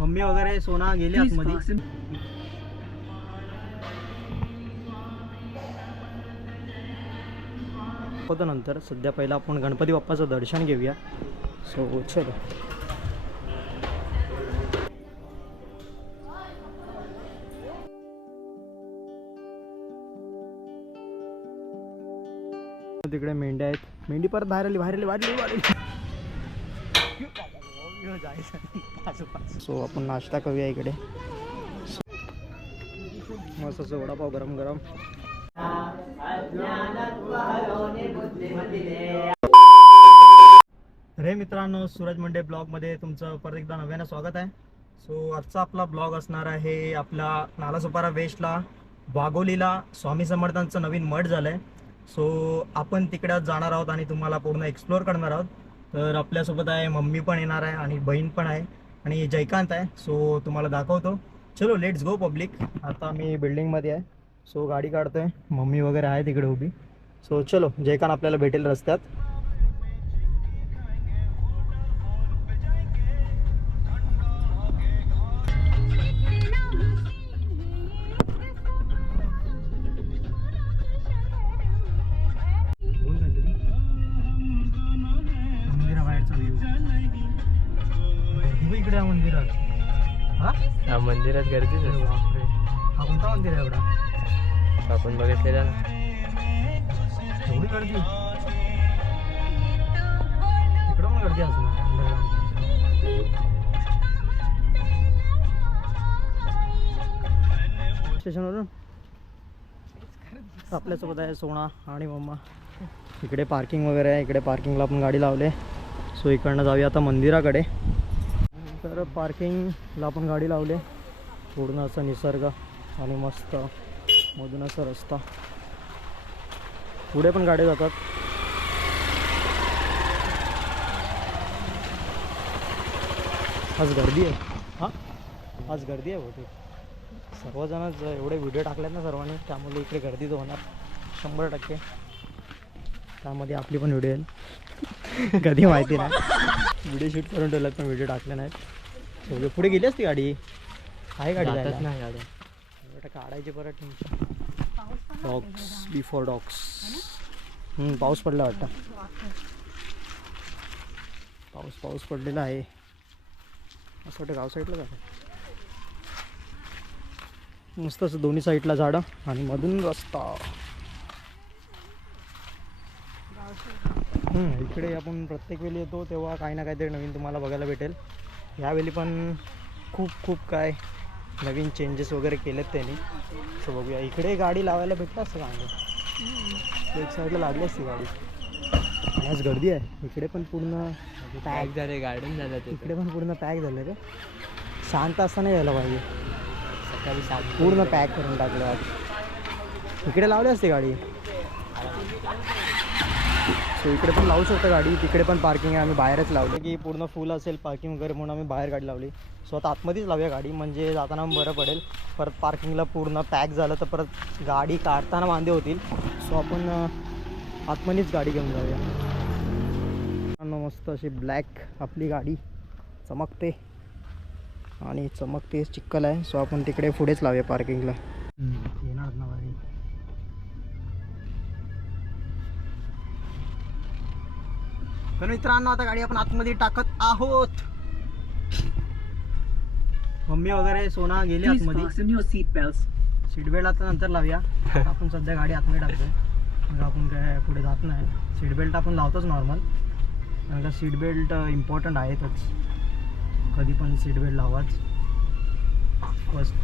Mummy वगैरे सोना गेली आतमध्ये. होतं नंतर सध्या पहिला आपण गणपती बाप्पाचं दर्शन घेऊया सो चलो तिकडे मेंढ्या आहेत मेंढी परत बाहेर आली बाहेर आली बाहेर आली सो आपण नाश्ता करूया इकडे. मस्त असं वडापाव गरम गरम. तर हे मित्रांनो सूरज मंडे ब्लॉगमध्ये तुमचं परत एकदा नव्यानं स्वागत आहे. सो आजचा आपला ब्लॉग असणार आहे आपला नालासोपारा वेस्टला वाघोलीला स्वामी समर्थांचं नवीन मठ झालं आहे सो आपण तिकडे जाणार आहोत आणि तुम्हाला पूर्ण एक्सप्लोअर करणार आहोत. तर आपल्यासोबत आहे मम्मी पण येणार आहे आणि बहीण पण आहे. आणि जयकांत आहे सो तुम्हाला दाखवतो. चलो लेट्स गो पब्लिक आता मी बिल्डिंगमध्ये आहे सो गाडी काढतोय. मम्मी वगैरे आहे तिकडे उभी. सो चलो जयकांत आपल्याला भेटेल रस्त्यात. मंदिरात गर्दीच असते. बापरे. हा कोणता मंदिर आहे एवढा? आपण बघितलेला. ना एवढी गर्दी? पण गर्दी असणार. स्टेशनवरून आपल्यासोबत आहे सोना आणि मम्मा. इकडे पार्किंग वगैरे आहे इकडे पार्किंगला आपण गाडी लावले सो इकडनं जाऊया आता मंदिराकडे. तर पार्किंगला आपण गाडी लावले पूर्ण असं निसर्ग आणि मस्त मधून असं रस्ता. पुढे पण गाड्या जातात. आज गर्दी आहे. हां? आज गर्दी आहे बहुतेक. सर्वजणच एवढे व्हिडिओ टाकलेत ना सर्वांनी त्यामुळे इकडे गर्दी तर होणार. शंभर टक्के. त्यामध्ये आपली पण व्हिडिओ येईल. कधी माहिती नाही. व्हिडिओ शूट करून ठेवल्यात पण व्हिडिओ टाकले नाहीत. पुढे गेली असती गाडी? आहे गाडी जातच? नाही गाड्या. एवढं काढायची परत डॉग्स बिफोर डॉग्स पाऊस पडला वाटतं. पाऊस पाऊस पडलेला आहे. असं वाटतं गाव साईडला जातं. मस्त असं दोन्ही साईडला झाडं आणि मधून रस्ता. हम्म, इकडे आपण प्रत्येक वेळी येतो तेव्हा काही ना काहीतरी नवीन तुम्हाला बघायला भेटेल. यावेळी पण खूप खूप काय नवीन चेंजेस वगैरे केलेत त्यांनी. सो बघूया. इकडे गाडी लावायला भेटतं असं चांगलं एक साईडला लागली असती गाडी. आणि आज गर्दी आहे. इकडे पण पूर्ण पॅक झाले गार्डन झालं इकडे पण पूर्ण पॅक झालं रे. शांत असताना यायला पाहिजे. सकाळी सात पूर्ण पॅक करून टाकलं आज. इकडे लावली असते गाडी. सो इकडे पण लावू शकतो गाडी तिकडे पण पार्किंग आहे आम्ही बाहेरच लावले. की पूर्ण फुल असेल पार्किंग वगैरे म्हणून आम्ही बाहेर गाडी लावली. सो आता आतमध्येच लावूया गाडी म्हणजे जाताना बरं पडेल. परत पार्किंगला पूर्ण पॅक झालं तर परत गाडी काढताना वांदे होतील. सो आपण आतमध्येच गाडी घेऊन जाऊया. मस्त अशी ब्लॅक आपली गाडी चमकते. आणि चमकते चिक्कल आहे. सो आपण तिकडे पुढेच लावूया पार्किंगला येणार ना तर मित्रांनो आता गाडी आपण आतमध्ये टाकत आहोत. मम्मी वगैरे सोना गेली आतमध्ये. सीट बेल्ट आता नंतर लावूया. आपण सध्या गाडी आतमध्ये टाकतोय. मग आपण काय पुढे जात नाही. सीट बेल्ट आपण लावतोच नॉर्मल कारण का सीट बेल्ट इम्पॉर्टंट आहेतच. कधी पण seat belt लावाच. First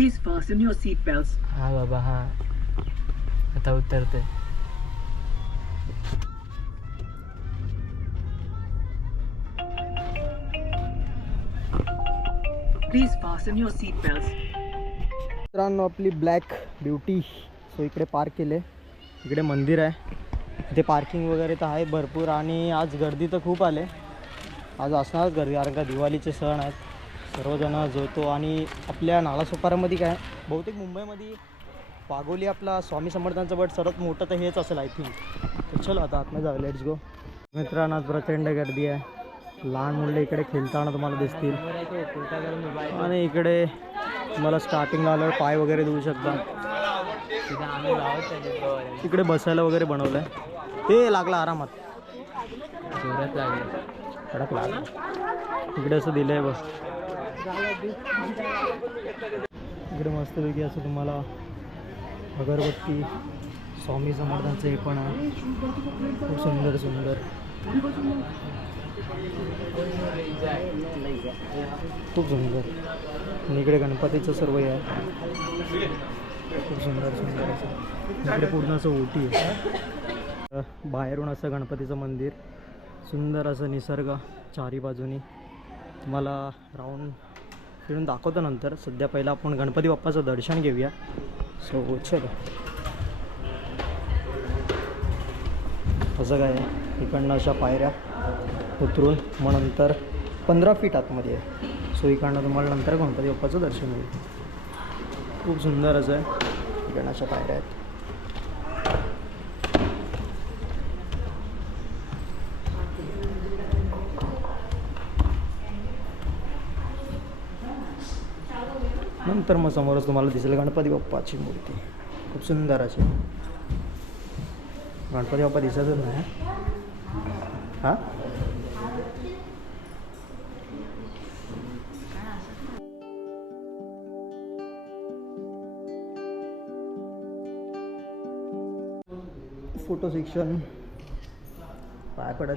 Please fasten your seatbelts. हा बाबा हा. आता उतरते. Please fasten your seatbelts. मित्रांनो आपली ब्लॅक ब्युटी सो इकडे पार्क केले. इकडे मंदिर आहे. इथे पार्किंग वगैरे तर आहे भरपूर. आणि आज गर्दी तर खूप आले. आज असणारच गर्दी कारण का दिवाळीचे सण आहेत. सर्वजण जोतो आणि आपल्या नालासोपारामध्ये काय बहुतेक मुंबईमध्ये वाघोली आपला स्वामी समर्थांचं बट सर्वात मोठं तर हेच असेल आय थिंक तर चलो आता आतमध्ये जाऊ लेट्स गो मित्रांनो आज प्रचंड गर्दी आहे. लहान मुलं इकडे खेळताना तुम्हाला दिसतील. आणि इकडे तुम्हाला स्टार्टिंगला आल्यावर पाय वगैरे देऊ शकता. इकडे बसायला वगैरे बनवलं आहे ते लागला आरामात. लागले. कडक लागला. इकडे असं दिलं आहे बघ. इकडे मस्तपैकी असं तुम्हाला अगरबत्ती स्वामी समर्थांचं हे पण आहे. खूप सुंदर सुंदर. खूप सुंदर. आणि इकडे गणपतीचं सर्व हे आहे. खूप सुंदर सुंदर असं. इकडे पूर्ण असं ओटी आहे. बाहेरून असं गणपतीचं मंदिर. सुंदर असं निसर्ग चारी बाजूनी. तुम्हाला राऊंड फिरून दाखवतो नंतर. सध्या पहिला आपण गणपती बाप्पाचं दर्शन घेऊया. सो चलो. असं काय आहे इकडनं अशा पायऱ्या उतरून मग नंतर पंधरा फीट आतमध्ये आहे. सो इकडनं तुम्हाला नंतर गणपती बाप्पाचं दर्शन होईल. खूप सुंदर असं आहे. इकडनं अशा पायऱ्या आहेत. तर मग समोरच तुम्हाला दिसेल गणपती बाप्पाची मूर्ती. खूप सुंदर अशी. गणपती बाप्पा दिसतच नाही हां? फोटो सेक्शन पाय पडा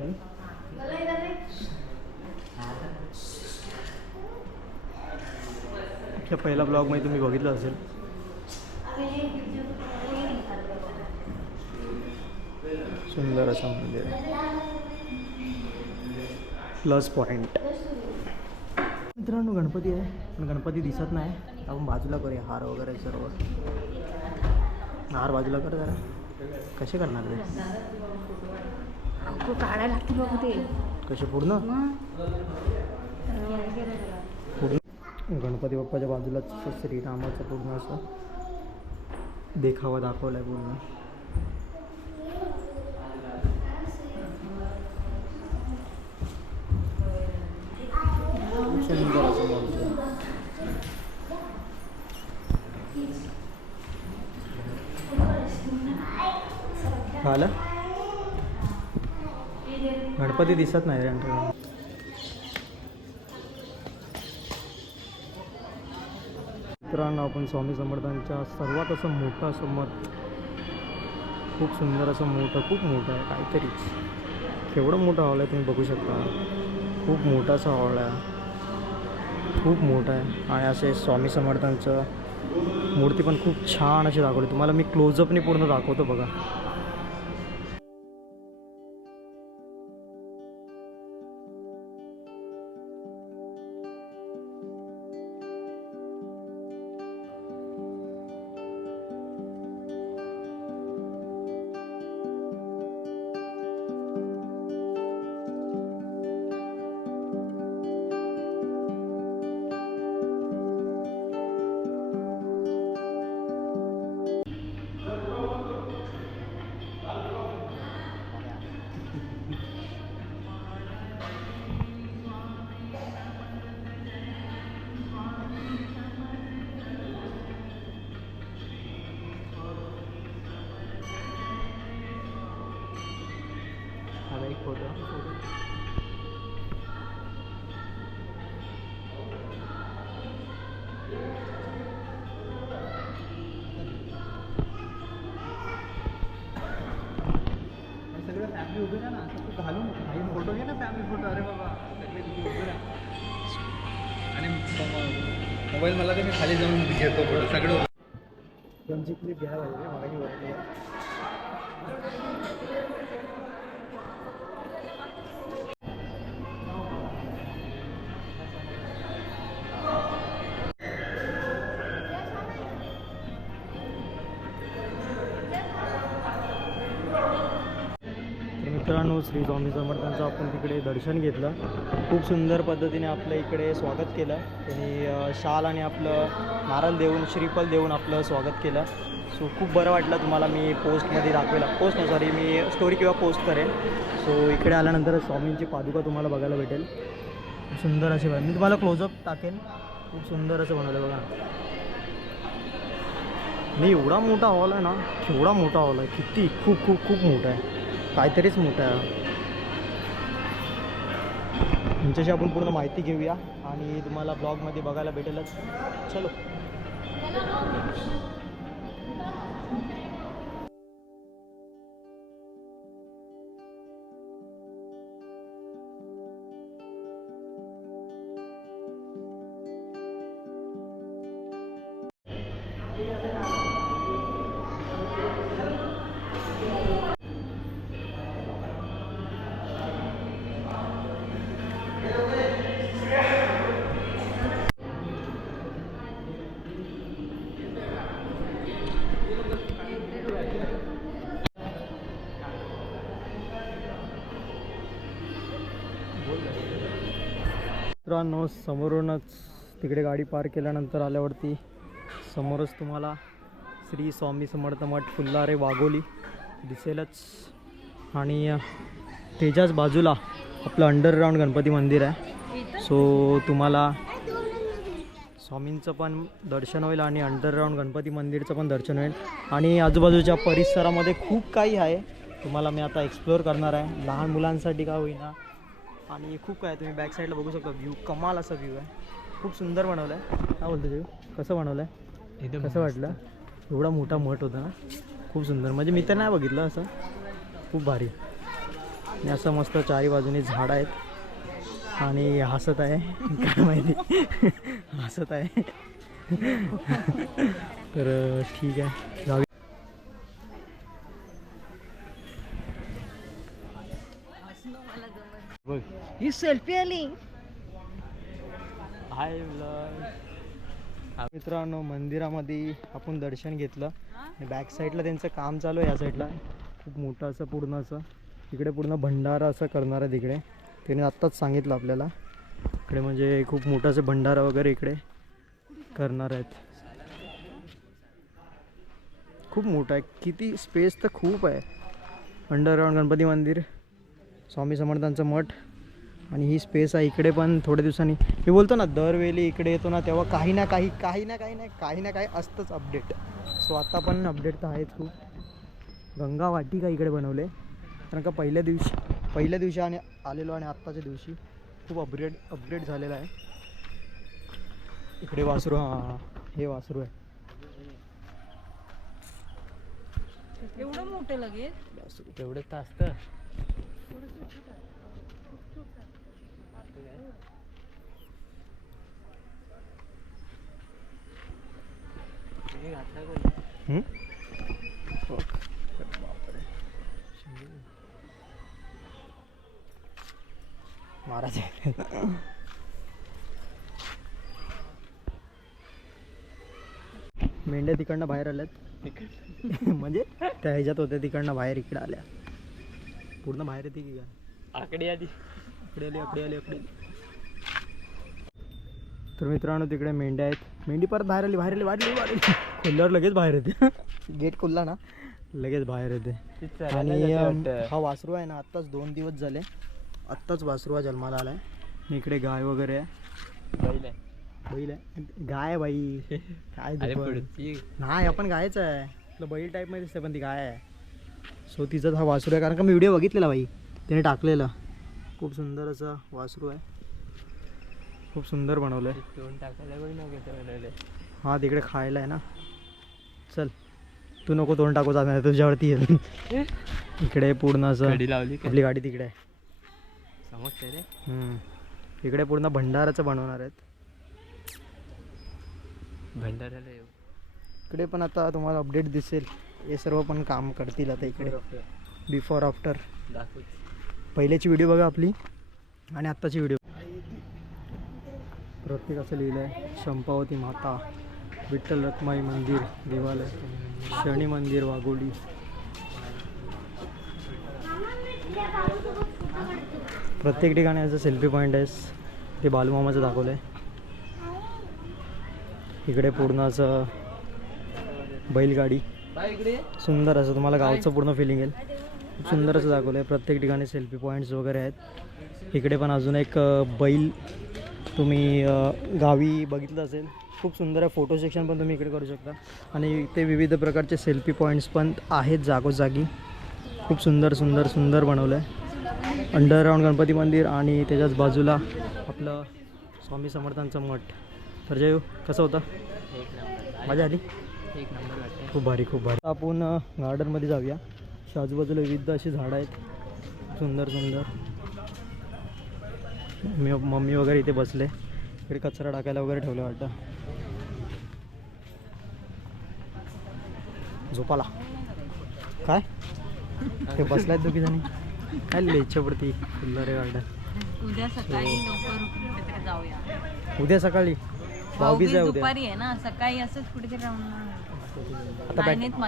त्या पहिल्या ब्लॉगमध्ये तुम्ही बघितलं असेल. सुंदर असं मंदिर प्लस पॉईंट मित्रांनो गणपती आहे. पण गणपती दिसत नाही. आपण बाजूला करूया हार वगैरे सर्व. हार बाजूला कर जरा. कसे करणार ते? काढायला लागते बघ ते. कसे पूर्ण? गणपती बाप्पाच्या बाजूलाच श्रीरामाचं पूर्ण असं देखावा दाखवला आहे पूर्ण. झालं गणपती दिसत नाही रे आमच्या मित्रांनो आपण स्वामी समर्थांच्या सर्वात असं मोठं असं खूप सुंदर असं मोठं खूप मोठं आहे काहीतरीच केवढं मोठं हॉल आहे तुम्ही बघू शकता. खूप मोठा असा हॉल आहे. खूप मोठा आहे. आणि असे स्वामी समर्थांचं मूर्ती पण खूप छान अशी दाखवली. तुम्हाला मी क्लोजअपने पूर्ण दाखवतो बघा. मोबाईल मला ते मी खाली जाऊन घेतो फोटो सगळं त्यांची क्लिप घ्यायला श्री स्वामी समर्थांचं आपण तिकडे दर्शन घेतलं. खूप सुंदर पद्धतीने आपलं इकडे स्वागत केलं. त्यांनी शाल आणि आपलं नारळ देऊन श्रीफल देऊन आपलं स्वागत केलं. सो खूप बरं वाटलं तुम्हाला मी पोस्टमध्ये दाखवेला. पोस्ट नाही सॉरी मी स्टोरी किंवा पोस्ट करेन. सो इकडे आल्यानंतर स्वामींची पादुका तुम्हाला बघायला भेटेल. खूप सुंदर असे बन मी तुम्हाला क्लोजअप टाकेन. खूप सुंदर असं बनवलं बघा. मी एवढा मोठा हॉल आहे ना. एवढा मोठा हॉल आहे. किती खूप खूप खूप मोठा आहे. काहीतरीच मोठं आहे. तुमच्याशी आपण पूर्ण माहिती घेऊया आणि तुम्हाला ब्लॉगमध्ये बघायला भेटेलच. चलो. मित्रांनो समोरूनच तिकडे गाडी पार्क केल्यानंतर आल्यावरती समोरच तुम्हाला श्री स्वामी समर्थ मठ फुल्लारे वाघोली दिसेलच. आणि त्याच्याच बाजूला आपलं अंडरग्राऊंड गणपती मंदिर आहे. सो तुम्हाला स्वामींचं पण दर्शन होईल आणि अंडरग्राऊंड गणपती मंदिरचं पण दर्शन होईल. आणि आजूबाजूच्या परिसरामध्ये खूप काही आहे. तुम्हाला मी आता एक्सप्लोअर करणार आहे. लहान मुलांसाठी का होईना. आणि खूप काय. तुम्ही बॅक साईडला बघू शकता व्ह्यू कमाल असा व्ह्यू आहे. खूप सुंदर बनवलं आहे काय बोलतो देऊ कसं बनवलं आहे कसं वाटलं? एवढा मोठा मठ होता ना? खूप सुंदर. म्हणजे मी तर नाही बघितलं असं. खूप भारी. आणि असं मस्त चारी बाजूनी झाडं आहेत. आणि हसत आहे. काय माहिती? हसत आहे. तर ठीक आहे. जाऊ बघ ही सेल्फी आली. हाय मित्रांनो मंदिरामध्ये आपण दर्शन घेतलं. आणि बॅक साईडला त्यांचं काम चालू आहे या साईडला खूप मोठं असं पूर्ण असं. इकडे पूर्ण भंडारा असं करणार आहे तिकडे त्याने आत्ताच सांगितलं आपल्याला. इकडे म्हणजे खूप मोठं असं भंडारा वगैरे इकडे करणार आहेत. खूप मोठं आहे. किती स्पेस तर खूप आहे. अंडरग्राऊंड गणपती मंदिर स्वामी समर्थांचं मठ. आणि ही स्पेस आहे इकडे पण थोड्या दिवसांनी. मी बोलतो ना दरवेळी इकडे येतो ना तेव्हा काही ना काही काही ना काही नाही काही ना काही असतंच अपडेट सो आता पण अपडेट तर आहेच खूप. गंगा वाटिका इकडे बनवले? कारण का पहिल्या दिवशी पहिल्या दिवशी आणि आलेलो आणि आत्ताच्या दिवशी खूप अपग्रेड अपग्रेड झालेला आहे. इकडे वासरू हां हे वासरू आहे. एवढं मोठं लगेच? तेवढंच तर असतं हे घातलं कोणी? हम्म? बघ. बापरे. महाराज. आहे. मेंढ्या तिकडनं बाहेर आल्यात. म्हणजे? त्या ह्याच्यात होत्या तिकडनं बाहेर इकडे आल्या. पूर्ण बाहेर येते की काय? आकडी आधी इकडे आली इकडे आली इकडे आली. तर मित्रांनो तिकडे मेंढ्या आहेत. मेंढी परत बाहेर आली बाहेर आली बाहेर आली बाहेर आली. खोलल्यावर लगेच बाहेर येते. गेट खोलला ना? लगेच बाहेर येते. आणि हा वासरू आहे ना आत्ताच दोन दिवस झाले. आत्ताच वासरू हा जन्माला आलाय. आणि इकडे गाय वगैरे आहे. बैल आहे. गाय आहे बाई. काय नाही आपण गायच आहे. आपलं बैल टाईपमध्ये दिसते पण ती गाय आहे. सो तिचाच हा वासरू आहे. कारण का मी व्हिडिओ बघितलेला बाई. त्याने टाकलेला. खूप सुंदर असा वासरू आहे. खूप सुंदर बनवलं आहे दोन टाकायला बनवले हा तिकडे खायला आहे ना. चल तू नको तोंड टाकू जाणार तुझ्यावरती येईल इकडे पूर्ण असं. कडी लावली का? आपली गाडी तिकडे आहे. रे. हम्म. इकडे पूर्ण भंडाराचं बनवणार आहेत. भंडाऱ्याला येऊ. इकडे पण आता तुम्हाला अपडेट दिसेल. हे सर्व पण काम करतील आता इकडे. बिफोर आफ्टर पहिल्याची व्हिडिओ बघा आपली आणि आत्ताची व्हिडिओ प्रत्येक असं लिहिलं आहे चंपावती माता विठ्ठल रखमाई मंदिर देवालय शनी मंदिर वाघोली प्रत्येक ठिकाणी असं सेल्फी पॉईंट आहे ते बालूमामाचं दाखवलं आहे इकडे पूर्ण असं बैलगाडी. सुंदर असं तुम्हाला गावचं पूर्ण फिलिंग येईल. खूप सुंदर असं दाखवलं आहे प्रत्येक ठिकाणी सेल्फी पॉईंट्स वगैरे आहेत. इकडे पण अजून एक बैल तुम्ही गावी बघितलं असेल खूप सुंदर आहे. फोटो सेक्शन पण तुम्ही इकडे करू शकता. आणि इथे विविध प्रकारचे सेल्फी पॉईंट्स पण आहेत जागोजागी. खूप सुंदर सुंदर सुंदर बनवलं आहे अंडरग्राऊंड गणपती मंदिर आणि त्याच्याच बाजूला आपलं स्वामी समर्थांचं मठ. तर जय कसं होतं? माझ्या मजा आली? एक नंबर खूप भारी खूप भारी. आपण गार्डनमध्ये जाऊया. आजूबाजूला विविध अशी झाडं आहेत. सुंदर सुंदर. मम्मी मम्मी वगैरे इथे बसले. इकडे कचरा टाकायला वगैरे ठेवलं वाटतं. झोपाला. काय? ते बसलायत दोघी जणी. काय लेच्यावरती फुल्लारे गार्डन उद्या सकाळी लवकर जाऊया. उद्या सकाळी? भाऊबीज आहे उद्या. दुपारी आहे ना सकाळी असंच कुठेतरी राहून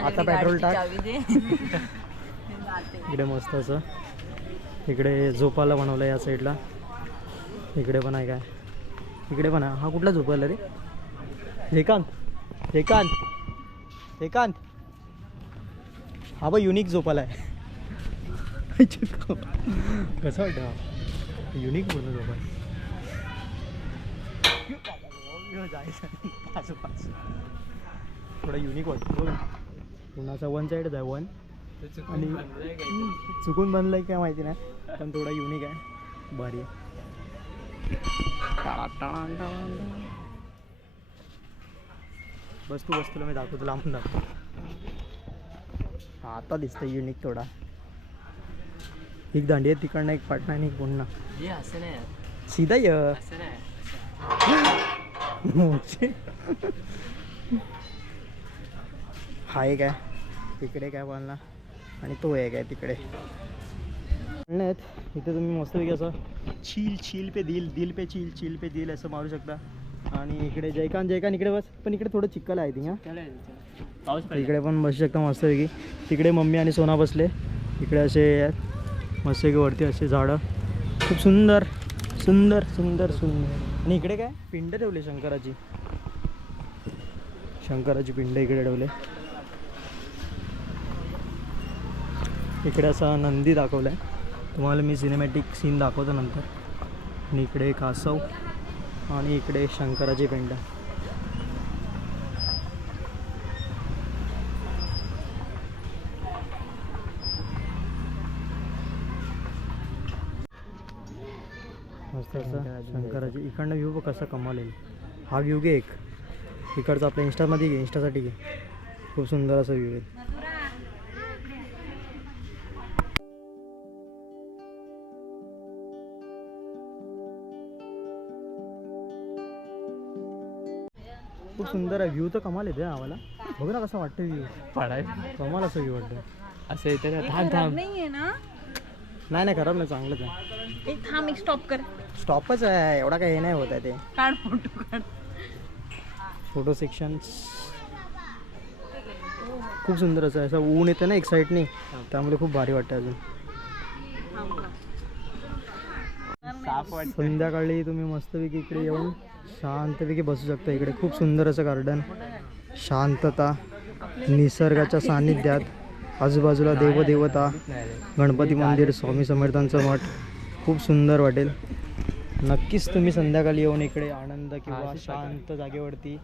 आता पेट्रोल टाक. इकडे मस्त असं. इकडे झोपाला बनवलं या साईडला इकडे पण आहे काय? इकडे पण आहे. हा कुठला झोपायला रे? एकांत एकांत एकांत हा बा युनिक झोपाला आहे. कसं वाटतं युनिक बोलणं झोपा जायचं थोडा युनिक वाटतो. बघ. पुण्याचा वन साईडच आहे वन आणि चुकून बनलंय काय माहिती नाही पण थोडा युनिक आहे. भारी आहे. बस तू बस तुला मी दाखवतो लांबून दाखवतो हा आता दिसतं युनिक थोडा. एक दांडी आहे तिकडनं एक पाटणा आणि एक पुन्हा यार. सीधा य. हा एक आहे. तिकडे काय बांधला आणि तो एक आहे तिकडे. आहेत इथे तुम्ही मस्तपैकी असं चील चील पे दिल दिल पे चील चील पे दिल असं मारू शकता. आणि इकडे जयकांत जयकांत इकडे बस. पण इकडे थोडं चिक्कल आहे हां. तिथे. इकडे पण बसू शकता मस्तपैकी. तिकडे मम्मी आणि सोना बसले. इकडे असे आहेत मस्तपैकी वरती असे झाडं. खूप सुंदर सुंदर सुंदर सुंदर. आणि इकडे काय? पिंड ठेवले शंकराची. शंकराची पिंड इकडे ठेवले. इकडे असा नंदी दाखवला आहे तुम्हाला मी सिनेमॅटिक सीन दाखवतो नंतर. आणि इकडे कासव आणि इकडे शंकराची पेंड. मस्त असं शंकराची इकडनं व्ह्यू कसा कमाल येईल हा व्ह्यू घे एक. इकडचा आपल्या इंस्टामध्ये घे इंस्टासाठी घे. खूप सुंदर असा व्ह्यू येईल खूप सुंदर आहे. व्ह्यू तर कमाल येते आम्हाला. बघ ना कसं वाटतं व्ह्यू पडाय. कमाल असं व्ह्यू वाटतं असं येतं ना. थांब थांब. नाहीये ना? नाही नाही खराब नाही चांगलंच आहे. एक थांब एक स्टॉप कर. स्टॉपच आहे. एवढा काही हे नाही होत आहे ते. काढ फोटो काढ. फोटो सेक्शन्स खूप सुंदर असं आहे. असं ऊन येतं ना एक साईडनी त्यामुळे खूप भारी वाटतं अजून. संध्याकाळी तुम्ही मस्तपैकी इकडे येऊन शांतपैकी बसू शकता. इकडे खूप सुंदर असं गार्डन शांतता निसर्गाच्या सान्निध्यात. आजूबाजूला देवदेवता. गणपती मंदिर स्वामी समर्थांचं मठ. खूप सुंदर वाटेल. नक्कीच तुम्ही संध्याकाळी येऊन इकडे आनंद किंवा शांत जागेवरती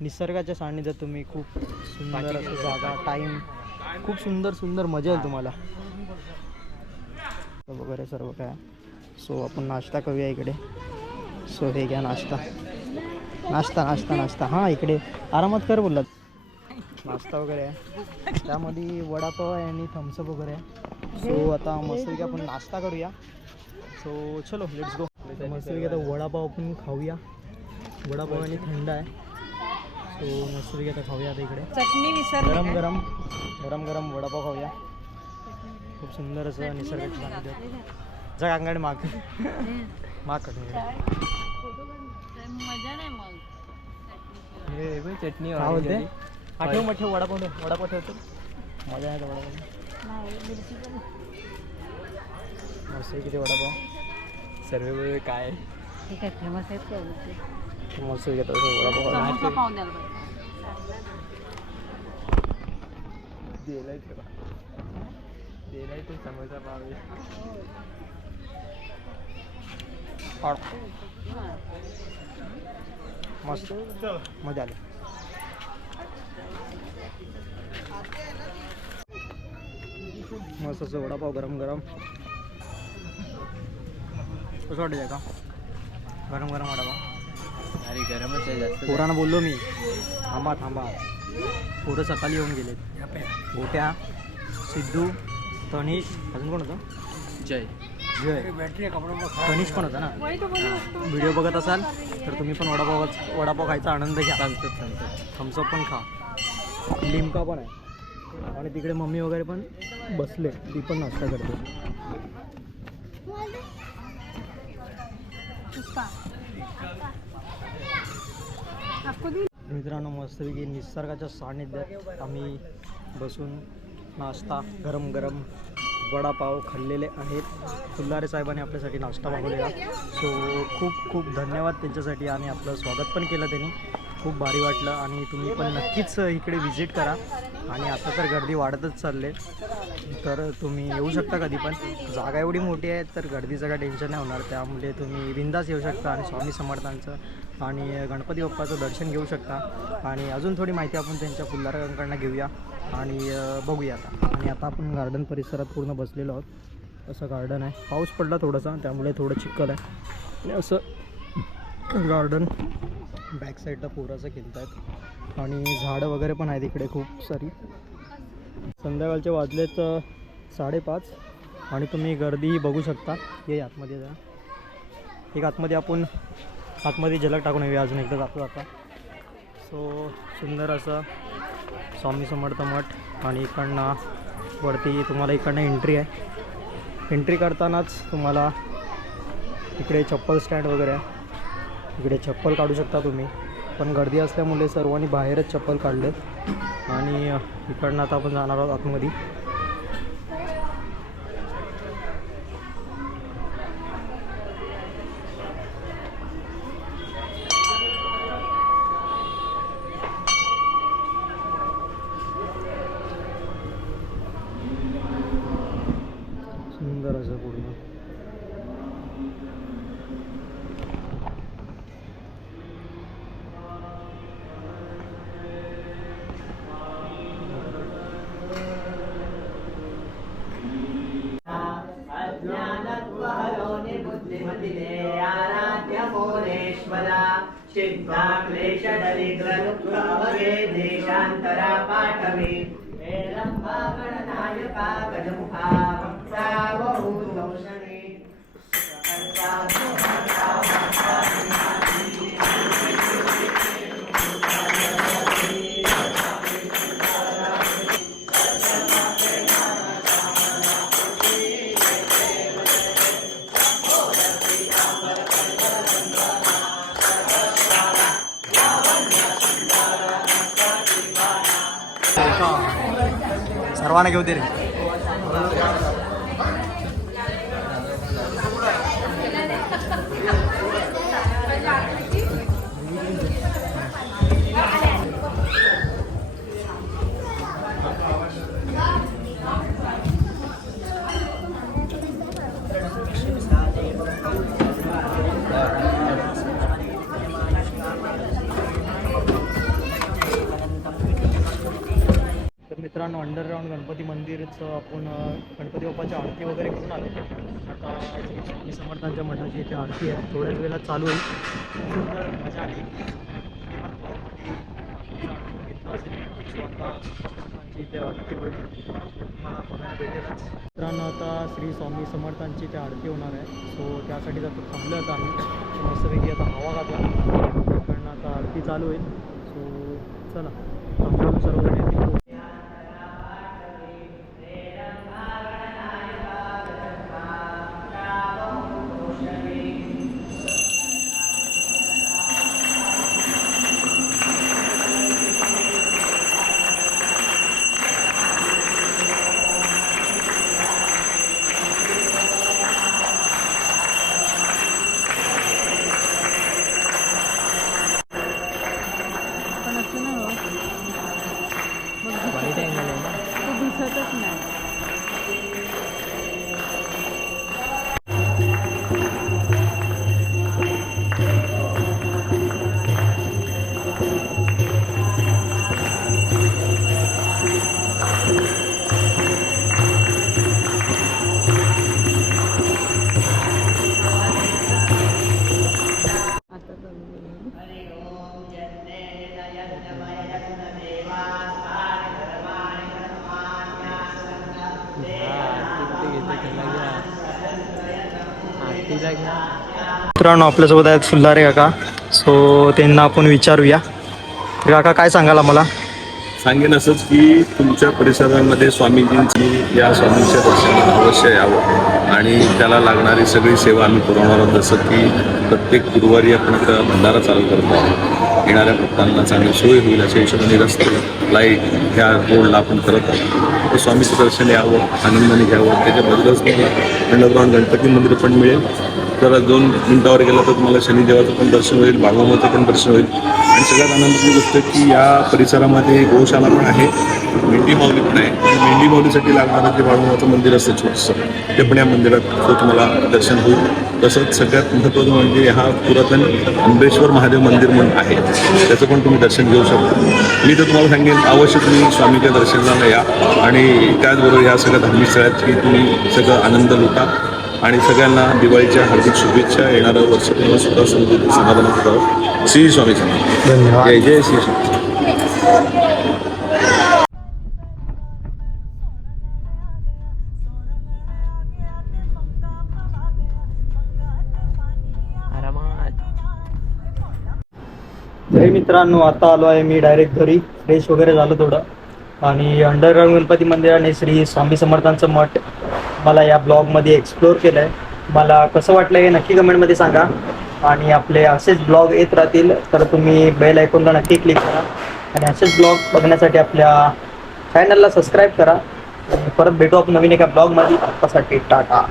निसर्गाच्या सान्निध्यात तुम्ही खूप सुंदर असं जागा टाईम खूप सुंदर सुंदर मजा येईल तुम्हाला. वगैरे सर्व काय. सो आपण नाश्ता करूया इकडे. सो हे घ्या नाश्ता. नाश्ता नाश्ता नाश्ता. हां इकडे. आरामात कर बोललात. नाश्ता वगैरे आहे. त्यामध्ये वडापाव आहे आणि थम्सअप वगैरे आहे. सो आता मस्तपैकी आपण नाश्ता करूया. सो चलो लेट्स गो मस्तपैकी आता वडापाव आपण खाऊया. वडापाव आणि थंड आहे. सो मस्तपैकी आता खाऊया आता इकडे. चटणी विसरली गरम? गरम. गरम गरम वडापाव खाऊया. खूप सुंदर असं निसर्गाची सानिध्यात. जा अंगाने माग. नाही हे बघ, चटणी काय orange बोलते? वाली. हा ठेव मग ठेव वडापाव ठेव वडापाव ठेवतो मजा आहे वडापाव? मस्त किती वडापाव? सर्व काय. ठीक आहे फेमस आहेत काय मस्त घेतो वडापाव. दिलाय तुला दिलाय तू समोसा पावे मस्त. मजा आली. मस्त असं वडापाव गरम गरम. कसं वाटतं का गरम गरम वडापाव. अरे गरमच आहे जास्त पोरानं बोललो मी. थांबा थांबा. पोरं सकाळी येऊन गेलेत. गोट्या सिद्धू तनिष. अजून कोण होतं? जय. जय तनिष पण होता ना. व्हिडिओ बघत असाल तर तुम्ही पण वडापाव वडापाव खायचा आनंद घ्या. थम्सअप थम्सअप थम्सअप पण खा. लिमका पण आहे. आणि तिकडे मम्मी वगैरे पण बसले. ती पण नाश्ता करते. मित्रांनो मस्तपैकी निसर्गाच्या सानिध्यात आम्ही बसून नाश्ता गरम गरम वडापाव खाल्लेले आहेत. फुल्लारे साहेबांनी आपल्यासाठी नाश्ता मागवलेला. सो खूप खूप धन्यवाद त्यांच्यासाठी आणि आपलं स्वागत पण केलं त्यांनी. खूप भारी वाटलं आणि तुम्ही पण नक्कीच इकडे व्हिजिट करा. आणि आता तर गर्दी वाढतच चालले तर तुम्ही येऊ शकता कधी पण. जागा एवढी मोठी आहे तर गर्दीचं काय टेन्शन नाही होणार. त्यामुळे तुम्ही बिंदास येऊ शकता आणि स्वामी समर्थांचं आणि गणपती बाप्पाचं दर्शन घेऊ शकता. आणि अजून थोडी माहिती आपण त्यांच्या फुल्लारांकडनं घेऊया. आणि बघूया आता. आणि आता आपण गार्डन परिसरात पूर्ण बसलेलो आहोत. असं गार्डन आहे. पाऊस पडला थोडासा त्यामुळे थोडं चिखल आहे. आणि असं गार्डन बॅक साईडला पोराचं खेळत आहेत आणि झाडं वगैरे पण आहेत इकडे खूप सारी. संध्याकाळचे वाजलेत साडेपाच. आणि तुम्ही गर्दीही बघू शकता. हे आतमध्ये जा. एक आतमध्ये आपण आतमध्ये झलक टाकून येऊया अजून एकदा जातो आता. सो सुंदर असं स्वामी समर्थ मठ आणि इकडनं वरती तुम्हाला इकडनं एंट्री आहे. एंट्री करतानाच तुम्हाला इकडे चप्पल स्टँड वगैरे आहे. इकडे चप्पल काढू शकता तुम्ही. पण गर्दी असल्यामुळे सर्वांनी बाहेरच चप्पल काढलेत आणि इकडनं आता आपण जाणार आहोत आतमध्ये. सर्वांना घेऊ दे अंडरग्राऊंड गणपती मंदिरचं आपण गणपती बाप्पाची आरती वगैरे करून आलो. आता श्री स्वामी समर्थांच्या मठाची इथे आरती आहे. थोड्याच वेळेला चालू आहे सुंदर मजा आली इथे आरती भेटेलच. मित्रांनो आता श्री स्वामी समर्थांची त्या आरती होणार आहे. सो त्यासाठी आता थांबलं आता आम्ही. मस्तपैकी आता हवा घातला. कारण आता आरती चालू होईल. सो चला. थांबलो सर्वजण येतील. मित्रांनो आपल्यासोबत आहेत फुल्लारे काका. सो त्यांना आपण विचारूया. काका काय सांगाल आम्हाला? सांगेन असंच की तुमच्या परिसरामध्ये स्वामीजींची या स्वामींच्या दर्शनाला अवश्य यावं. आणि त्याला लागणारी सगळी सेवा आम्ही पुरवणार आहोत जसं की प्रत्येक गुरुवारी आपण आता भंडारा चालू करतो. आहोत येणाऱ्या भक्तांना चांगली सोय होईल अशा हिशोबाने रस्ते लाइट ह्या रोडला आपण करत आहोत. तर स्वामीचं दर्शन यावं आनंदाने घ्यावं. त्याच्याबद्दलच तुम्हाला अंडरग्राऊंड गणपती मंदिर पण मिळेल. जरा दोन मिनटावर गेलं तर तुम्हाला शनिदेवाचं पण दर्शन होईल बाळमामाचं पण दर्शन होईल. आणि सगळ्यात आनंदाची गोष्ट की या परिसरामध्ये गोशाला पण आहे मेंढी माऊली पण आहे. आणि मेंढी माऊलीसाठी लागणारं जे बाळमामाचं मंदिर असतं छोटंसं ते पण या मंदिरात तो तुम्हाला दर्शन होईल. तसंच सगळ्यात महत्त्वाचं म्हणजे हा पुरातन अंबेश्वर महादेव मंदिर म्हणून आहे. त्याचं पण तुम्ही दर्शन घेऊ शकता. मी तर तुम्हाला सांगेन अवश्य तुम्ही स्वामीच्या दर्शनाला या. आणि त्याचबरोबर या सगळ्या धार्मिक स्थळाची तुम्ही सगळं आनंद लुटा. आणि सगळ्यांना दिवाळीच्या हार्दिक शुभेच्छा. येणारं वर्ष तुम्हाला सुद्धा समृद्धी समाधानात करावं. श्री स्वामी समर्थ. धन्यवाद. जय जय श्री स्वामी. मित्रांनो आता आलो आहे मी डायरेक्ट घरी. फ्रेश वगैरे झालं थोडं. आणि अंडरग्राऊंड गणपती मंदिर आणि श्री स्वामी समर्थांचं मठ मला या ब्लॉगमध्ये एक्सप्लोअर केलं आहे मला कसं वाटलं हे नक्की कमेंटमध्ये सांगा. आणि आपले असेच ब्लॉग येत राहतील तर तुम्ही बेल ऐकूनला नक्की क्लिक करा. आणि असेच ब्लॉग बघण्यासाठी आपल्या चॅनलला सबस्क्राईब करा. आणि परत भेटू आपण नवीन एका ब्लॉगमध्ये. आत्तासाठी टाटा.